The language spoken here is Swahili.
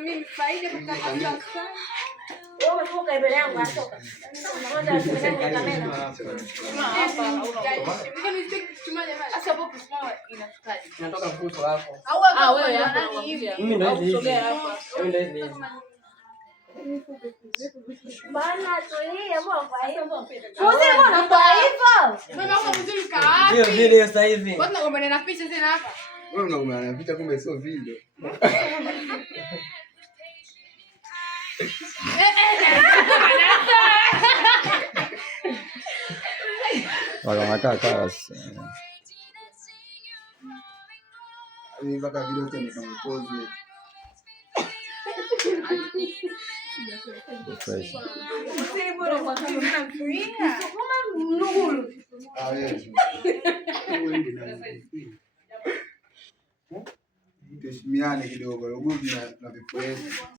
Mimi faida kutaka sana. Wewe umefunga mbele yangu atoka. Ngoja tuendelee kamera. Sasa hapo kusimama inafikaje? Inatoka mfuko wako. Wewe hapa hivi. Mimi ndio hivi. Mimi ndio hivi. Bana tulie mbona hivyo? Mzee mbona kwa hivyo? Wewe mambo mzuri kaa. Hiyo video sasa hivi. Watu nagombana na picha tena hapa. Wewe unagombana na picha kumbe sio video. Wanakaa kasi. Mimi mpaka video tena nikampozi. Tuheshimiane kidogo, na vipoezi.